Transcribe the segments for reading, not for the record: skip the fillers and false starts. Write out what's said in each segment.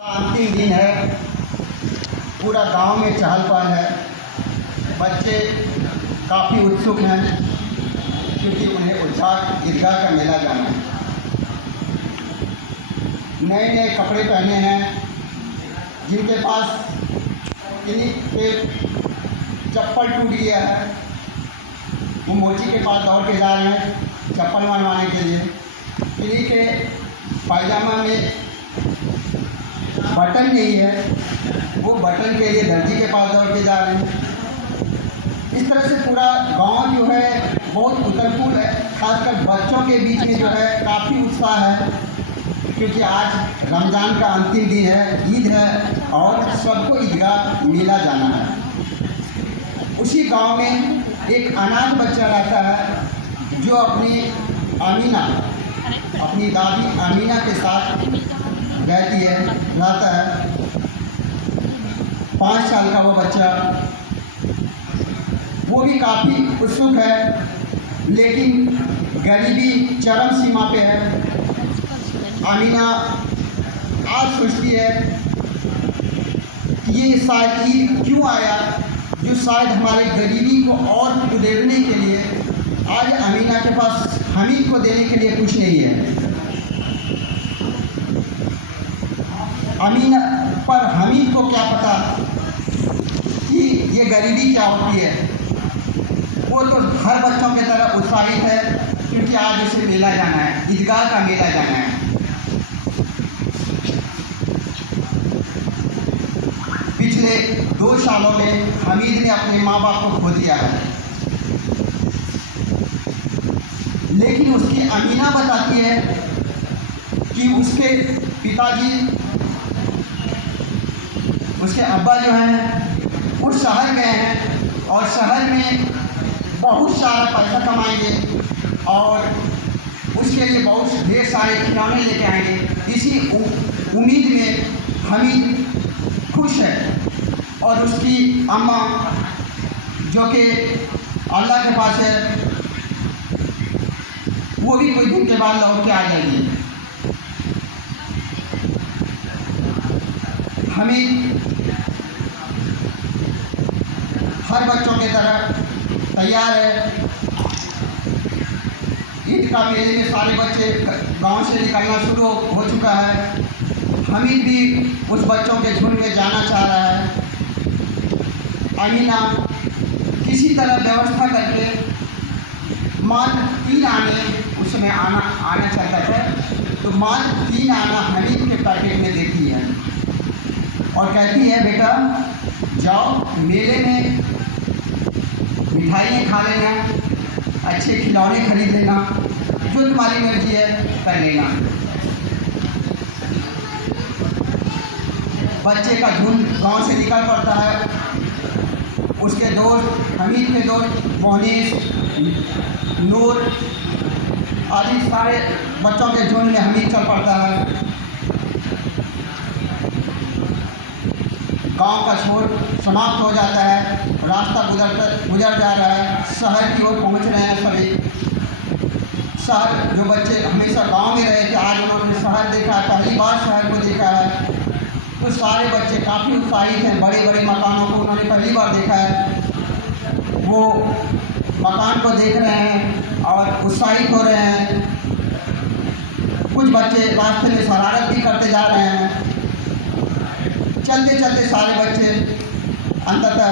अंतिम दिन है, पूरा गांव में चहल पहल है। बच्चे काफ़ी उत्सुक हैं क्योंकि उन्हें ईदगाह का मेला जाना है। नए नए कपड़े पहने हैं, जिनके पास किन्हीं के चप्पल टूट गया है वो मोची के पास दौड़ के जा रहे हैं चप्पल बनवाने के लिए। किन्हीं के पायजामा में बटन नहीं है, वो बटन के लिए दर्जी के पास दौड़ के जा रहे हैं। इस तरह से पूरा गांव जो है बहुत उथल-पुथल है। खासकर बच्चों के बीच में जो है काफ़ी उत्साह है, क्योंकि आज रमज़ान का अंतिम दिन है, ईद है और सबको ईदगाह मेला जाना है। उसी गांव में एक अनाथ बच्चा रहता है जो अपनी दादी अमीना के साथ रहती है, रहता है। 5 साल का वो बच्चा, वो भी काफ़ी उत्सुक है, लेकिन गरीबी चरम सीमा पे है। अमीना आज सोचती है कि ये शायद ईद क्यों आया, जो शायद हमारे गरीबी को और उधेड़ने के लिए। आज अमीना के पास हमीद को देने के लिए कुछ नहीं है। अमीना पर हमीद को क्या पता कि ये गरीबी क्या होती है। वो तो हर बच्चों की तरह उत्साहित है, क्योंकि आज उसे मेला जाना है, ईदगाह का मेला जाना है। पिछले 2 सालों में हमीद ने अपने माँ बाप को खो दिया है, लेकिन उसकी अमीना बताती है कि उसके पिताजी, उसके अब्बा जो हैं वो शहर गए हैं और शहर में बहुत सारा पैसा कमाएंगे और उसके लिए बहुत ढेर सारे खिलौने लेके आएंगे। इसी उम्मीद में हमीद खुश है और उसकी अम्मा, जो कि अल्लाह के पास है, वो भी कुछ दिन के बाद लौट के आ जाएगी। हमीद हर बच्चों की तरह तैयार है। ईद का मेले में सारे बच्चे गांव से निकलना शुरू हो चुका है। हमीद भी उस बच्चों के झुंड में जाना चाह रहा है। अमीना किसी तरह व्यवस्था करके मात्र 3 आने उसमें आना चाहता है, तो मात्र 3 आना हमीद के पैकेट में देती है और कहती है, बेटा जाओ मेले में मिठाइयाँ खा लेना, अच्छे खिलौने खरीद लेना, जो तुम्हारी मर्जी है कर लेना। बच्चे का झुंड गांव से निकल पड़ता है। उसके दोस्त, हमीद के दोस्त मोहनीस, नूर आदि सारे बच्चों के झुंड में हमीद चल पड़ता है। गांव का शोर समाप्त हो जाता है, रास्ता गुजर जा रहा है, शहर की ओर पहुंच रहे हैं सभी। शहर, जो बच्चे हमेशा गांव में रहे थे, आज उन्होंने शहर देखा है, पहली बार शहर को देखा है, तो सारे बच्चे काफ़ी उत्साहित हैं। बड़े बड़े मकानों को उन्होंने पहली बार देखा है, वो मकान को देख रहे हैं और उत्साहित हो रहे हैं। कुछ बच्चे रास्ते में शरारत भी करते जा रहे हैं। चलते चलते सारे बच्चे अंततः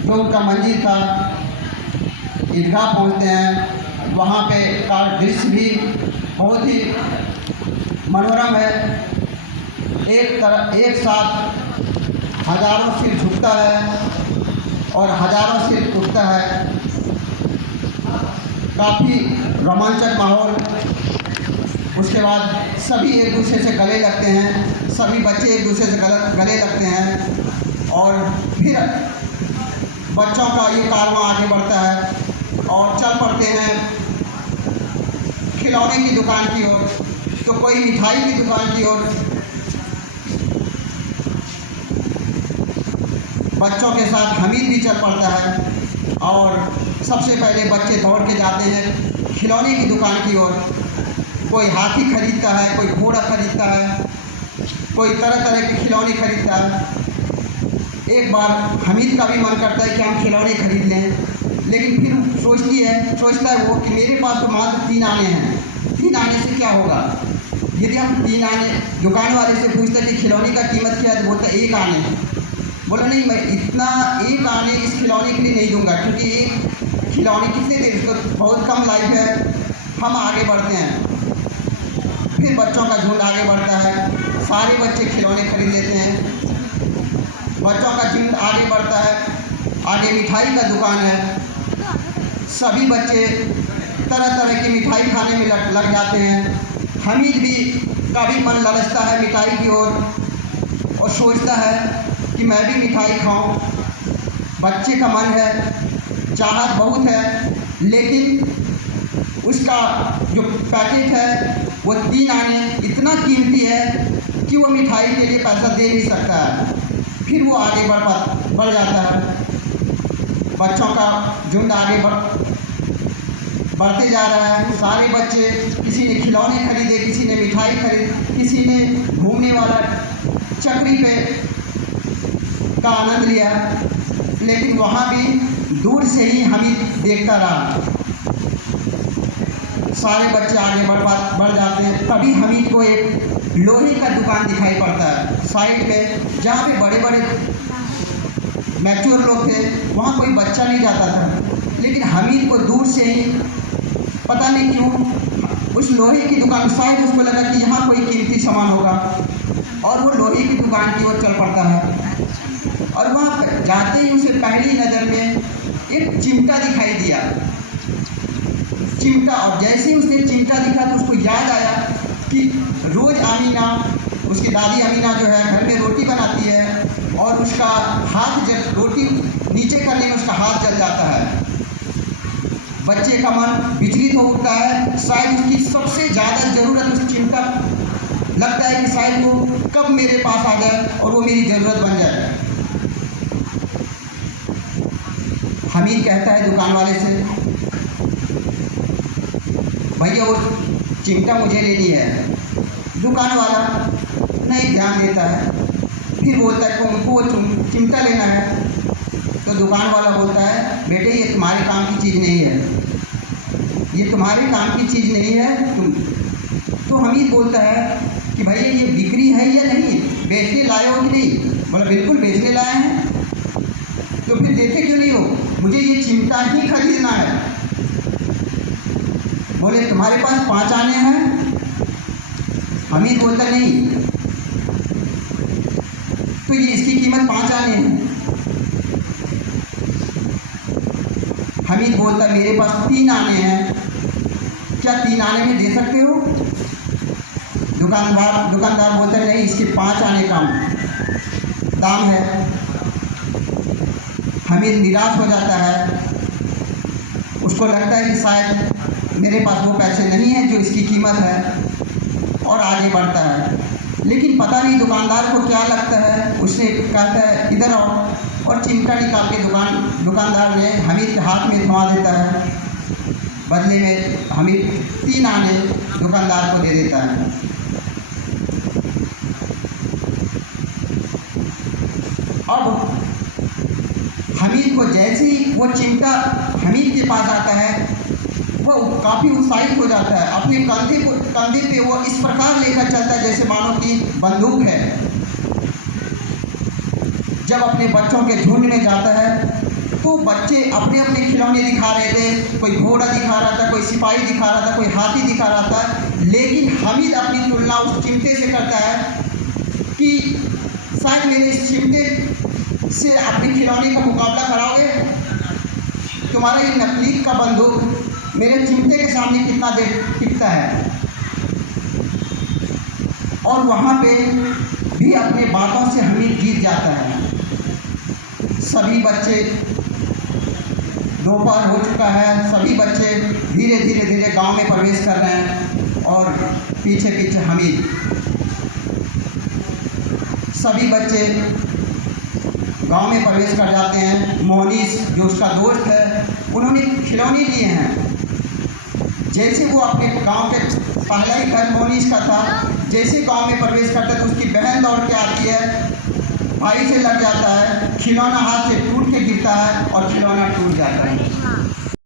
जो उनका मंजिल था, ईदगाह पहुंचते हैं। वहाँ पे का दृश्य भी बहुत ही मनोरम है। एक साथ हजारों सिर झुकता है और हजारों सिर उठता है। काफ़ी रोमांचक माहौल। उसके बाद सभी एक दूसरे से गले लगते हैं, सभी बच्चे एक दूसरे से गले लगते हैं और फिर बच्चों का ये कारवां आगे बढ़ता है और चल पड़ते हैं खिलौने की दुकान की ओर, तो कोई मिठाई की दुकान की ओर। बच्चों के साथ हमीद भी चल पड़ता है और सबसे पहले बच्चे दौड़ के जाते हैं खिलौने की दुकान की ओर। कोई हाथी खरीदता है, कोई घोड़ा खरीदता है, कोई तरह तरह के खिलौने खरीदता है। एक बार हमीद का भी मन करता है कि हम खिलौने खरीद लें, लेकिन फिर सोचता है वो कि मेरे पास तो मात्र 3 आने हैं, 3 आने से क्या होगा। यदि हम 3 आने दुकान वाले से पूछते कि खिलौने का कीमत क्या है, तो बोलता 1 आने। बोला नहीं, मैं इतना 1 आने इस खिलौने के लिए नहीं दूंगा, क्योंकि एक खिलौने कितने देर, उसको बहुत कम लाइफ है। हम आगे बढ़ते हैं, फिर बच्चों का झुंड आगे बढ़ता है, सारे बच्चे खिलौने खरीद लेते हैं। बच्चों का झुंड आगे बढ़ता है, आगे मिठाई का दुकान है, सभी बच्चे तरह तरह की मिठाई खाने में लग जाते हैं। हमीद भी कभी मन ललचता है मिठाई की ओर और सोचता है कि मैं भी मिठाई खाऊं। बच्चे का मन है, चाहत बहुत है, लेकिन उसका जो पैकेट है वो 3 आने इतना कीमती है कि वो मिठाई के लिए पैसा दे नहीं सकता है। फिर वो आगे बढ़ जाता है। बच्चों का झुंड आगे बढ़ते जा रहा है। सारे बच्चे, किसी ने खिलौने खरीदे, किसी ने मिठाई खरीदी, किसी ने घूमने वाला चक्री पे का आनंद लिया, लेकिन वहाँ भी दूर से ही हमीद देखता रहा। सारे बच्चे आगे बढ़ जाते हैं। तभी हमीद को एक लोहे का दुकान दिखाई पड़ता है साइड में, जहाँ पे बड़े बड़े मैच्योर लोग थे, वहाँ कोई बच्चा नहीं जाता था। लेकिन हमीद को दूर से ही पता नहीं क्यों उस लोहे की दुकान, शायद उसको लगा कि यहाँ कोई कीमती सामान होगा, और वो लोहे की दुकान की ओर चल पड़ता है। और वहाँ जाते ही उसे पहली नज़र में एक चिमटा दिखाई दिया, चिमटा। और जैसे ही उसने चिमटा दिखा तो उसको याद आया कि रोज़ अमीना, उसकी दादी अमीना जो है घर में रोटी बनाती है, और उसका हाथ जब रोटी नीचे करने में उसका हाथ जल जाता है। बच्चे का मन विचलित हो उठता है, शायद उसकी सबसे ज़्यादा ज़रूरत उस चिमटा लगता है कि शायद वो कब मेरे पास आ जाए और वो मेरी ज़रूरत बन जाए। हमीद कहता है दुकान वाले से, भैया वो चिमटा मुझे लेनी है। दुकान वाला नहीं ध्यान देता है, फिर बोलता है कि उनको वो चिमटा लेना है। तो दुकान वाला बोलता है, बेटे ये तुम्हारे काम की चीज़ नहीं है, ये तुम्हारे काम की चीज़ नहीं है तुम। तो हमीद बोलता है कि भैया ये बिक्री है या नहीं, बेचने लाए हो कि नहीं। बोला बिल्कुल बेचने लाए हैं। तो फिर देते क्यों नहीं हो, मुझे ये चिमटा ही खरीदना है। बोले तुम्हारे पास 5 आने हैं। हमीद बोलता नहीं, तो ये इसकी कीमत 5 आने हैं। हमीद बोलता मेरे पास 3 आने हैं, क्या 3 आने में दे सकते हो। दुकानदार बोलता नहीं, इसके 5 आने का दाम है। हमीद निराश हो जाता है, उसको लगता है कि शायद मेरे पास वो पैसे नहीं हैं जो इसकी कीमत है, और आगे बढ़ता है। लेकिन पता नहीं दुकानदार को क्या लगता है, उसने कहता है इधर आओ, और चिमटा निकाल के दुकानदार ने हमीद के हाथ में थमा देता है। बदले में हमीद 3 आने दुकानदार को दे देता है। अब हमीद को जैसे ही वो चिमटा हमीद के पास आता है, वो काफ़ी उत्साहित हो जाता है। अपने कंधे पे वो इस प्रकार लेकर चलता है जैसे मानो कि बंदूक है। जब अपने बच्चों के झुंड में जाता है तो बच्चे अपने अपने खिलौने दिखा रहे थे, कोई घोड़ा दिखा रहा था, कोई सिपाही दिखा रहा था, कोई हाथी दिखा रहा था। लेकिन हमीद अपनी तुलना उस चिमटे से करता है कि शायद मेरे इस चिमटे से अपने खिलौने का मुकाबला कराओगे। तुम्हारा ये नकली का बंदूक मेरे चिमटे के सामने कितना देर टिकता है। और वहाँ पे भी अपने बातों से हमीद जीत जाता है। सभी बच्चे, दोपहर हो चुका है, सभी बच्चे धीरे धीरे गांव में प्रवेश कर रहे हैं, और पीछे पीछे हमीद। सभी बच्चे गांव में प्रवेश कर जाते हैं। मोहनीस जो उसका दोस्त है, उन्होंने खिलौने लिए हैं। जैसे वो अपने गांव के पहला ही घर मोहनीस का था, जैसे गांव में प्रवेश करता है तो उसकी बहन दौड़ के आती है, भाई से लग जाता है, खिलौना हाथ से टूट के गिरता है और खिलौना टूट जाता है।